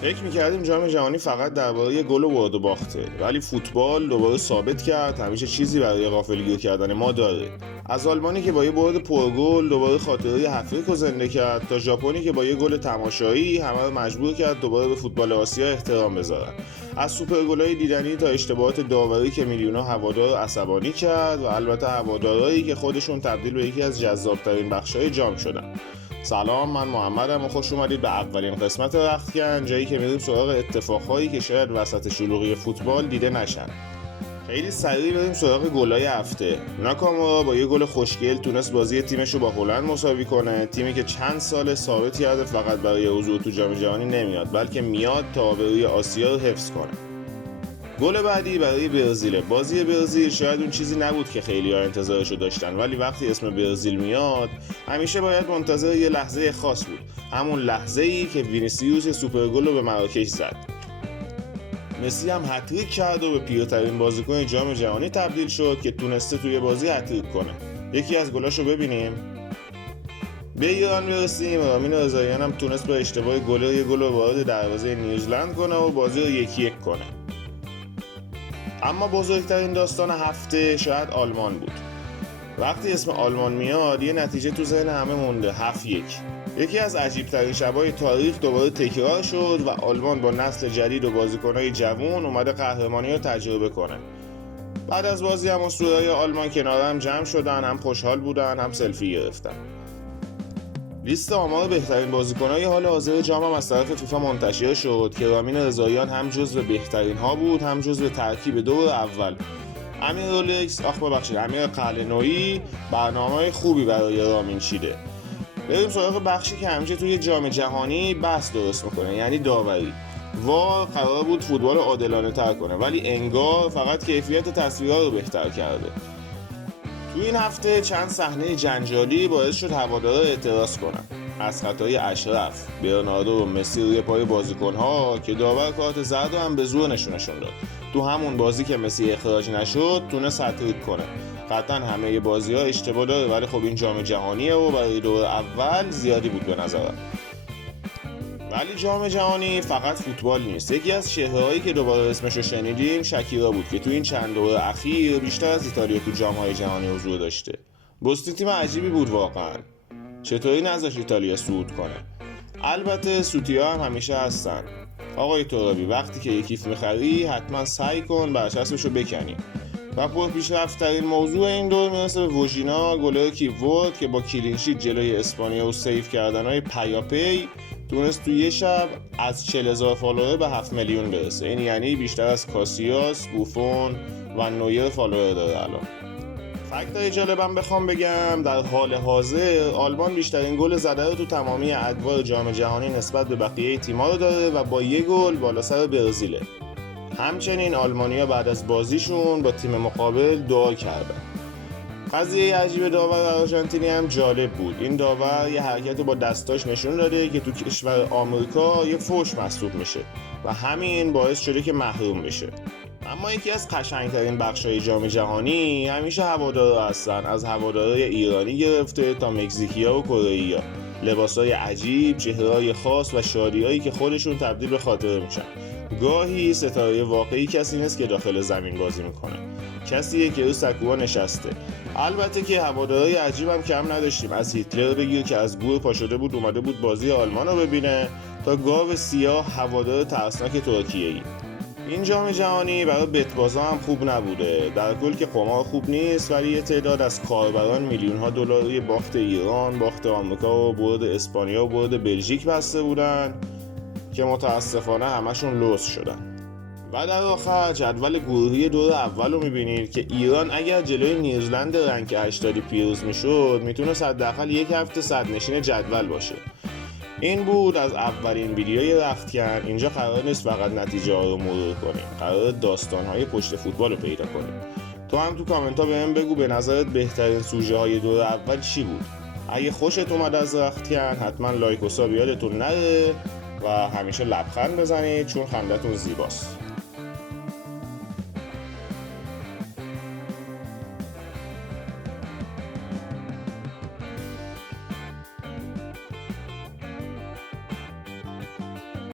فکر میکردیم جام جهانی فقط درباره گل و برد و باخته، ولی فوتبال دوباره ثابت کرد همیشه چیزی برای غافلگیر کردن ما داره. از آلمانی که با یه برد پرگل دوباره خاطره هفریق رو زنده کرد، تا ژاپنی که با یه گل تماشایی همه رو مجبور کرد دوباره به فوتبال آسیا احترام بذارن. از سوپرگل‌های دیدنی تا اشتباهات داوری که میلیون‌ها هوادار رو عصبانی کرد، و البته هوادارایی که خودشون تبدیل به یکی از جذاب‌ترین بخش‌های جام شدن. سلام، من محمدم و خوش اومدید به اولین قسمت رختکن، جایی که میریم سراغ اتفاقهایی که شاید وسط شلوغی فوتبال دیده نشن. خیلی سریع بریم سراغ گلای هفته. ناکامورا با یه گل خوشگل تونست بازی تیمش رو با هلند مساوی کنه، تیمی که چند سال ثابت کرده فقط برای حضور تو جام جهانی نمیاد، بلکه میاد تا آبروی آسیا رو حفظ کنه. گل بعدی برای برزیل. بازی برزیل شاید اون چیزی نبود که خیلی‌ها انتظارشو داشتن، ولی وقتی اسم برزیل میاد همیشه باید منتظر یه لحظه خاص بود، همون لحظه‌ای که وینیسیوس سوپر گل رو به مراکش زد. مسی هم هتریک کرد و به پیرترین بازیکن جام جهانی تبدیل شد که تونسته توی بازی هتریک کنه. یکی از گلاشو ببینیم. به ایران برسیم. رامین رضاییان هم تونست با اشتباه یه گل رو وارد دروازه نیوزلند کنه و بازی رو 1-1 کنه. اما بزرگترین داستان هفته شاید آلمان بود. وقتی اسم آلمان میاد یه نتیجه تو ذهن همه مونده، 7-1. یکی از عجیب‌ترین شب‌های تاریخ دوباره تکرار شد و آلمان با نسل جدید و بازیکن‌های جوان اومده قهرمانی رو تجربه کنه. بعد از بازی هم اسطوره‌های آلمان کنار هم جمع شدن، هم خوشحال بودن هم سلفی گرفتن. لیست آمار بهترین بازیکن‌های حال حاضر جام هم از طرف فیفا منتشر شد که رامین رضاییان هم جزو بهترین ها بود، هم جزو ترکیب دور اول. امیر قلعه‌نویی برنامه خوبی برای رامین چیده. بریم سراغ بخشی که همیشه توی جام جهانی بحث درست میکنه، یعنی داوری. قرار بود فوتبال عادلانه تر کنه، ولی انگار فقط کیفیت تصویرها رو بهتر کرده. تو این هفته چند صحنه جنجالی باعث شد هوادارا اعتراض کنن. از خطای اشرف، برناردو و مسی روی پای بازیکن‌ها که داور کارت زرد هم به زور نشونشون داد. تو همون بازی که مسی اخراج نشد تونست هتریک کنه. قطعا همه بازی‌ها اشتباه داره، ولی خب این جام جهانیه و برای دور اول زیادی بود به نظرم. ولی جام جهانی فقط فوتبال نیست. یکی از چهره‌هایی که دوباره اسمشو شنیدیم شکیرا بود که تو این چند دوره اخیر بیشتر از ایتالیا تو جام‌های جهانی حضور داشته. بوسنی تیم عجیبی بود واقعا. چطوری نذاشت ایتالیا صعود کنه؟ البته سوتیا هم همیشه هستن. آقای ترابی، وقتی که یک کیف می‌خری حتما سعی کن برچسبشو بکنی. و پیشرفت‌ترین موضوع این دور میرسه به وژینا، گلر کیورد که با کلینشیت جلوی اسپانیا و سیو کردن‌های پیاپی تونست تو یه شب از 40,000 فالوور به 7 میلیون برسه. این یعنی بیشتر از کاسیاس، بوفون و نویر فالوور داره الان. فکتای جالبم بخوام بگم، در حال حاضر آلمان بیشترین گل زده رو تو تمامی ادوار جام جهانی نسبت به بقیه تیم‌ها رو داره و با یه گل بالا سر برزیله. همچنین آلمانیا بعد از بازیشون با تیم مقابل دعا کردن. قضیه عجیب داور آرژانتینی هم جالب بود. این داور یه حرکت با دستاش نشون داده که تو کشور آمریکا یه فحش محسوب میشه و همین باعث شده که محروم بشه. اما یکی از قشنگترین بخشای جام جهانی همیشه هوادارا هستن، از هوادارای ایرانی گرفته تا مکزیکیا و کره‌ای‌ها. لباسای عجیب، چهره‌های خاص و شادیایی که خودشون تبدیل به خاطره میشن. گاهی ستاره واقعی کسی نیست که داخل زمین بازی میکنه، کسیه که رو سکوها نشسته. البته که هوادارای عجیبم کم نداشتیم، از هیتلر بگیر که از گور پا شده بود اومده بود بازی آلمان رو ببینه، تا گاو سیاه هوادار ترسناک ترکیه‌ای. این جام جهانی برای بتبازا هم خوب نبوده. در کل که قمار خوب نیست، ولی یه تعداد از کاربران میلیون‌ها دلار روی باخت ایران، باخت آمریکا و برد اسپانیا و برد بلژیک بسته بودن که متاسفانه همشون لوس شدن. و در آخر جدول گروهی دور اول رو میبینید که ایران اگر جلوی نیوزلند رنک 80 پیروز میشد میتونه حداقل یک هفته صدرنشین جدول باشه. این بود از اولین ویدیوی رختکن. اینجا قرار نیست فقط نتیجه ها رو مرور کنیم، قرار داستان های پشت فوتبال رو پیدا کنیم. تو هم تو کامنت ها بهم بگو به نظرت بهترین سوژه های دور اول چی بود. اگه خوشت اومد از رختکن حتما لایک و ساب یادتون نره و همیشه لبخند بزنید چون خندتون زیباست.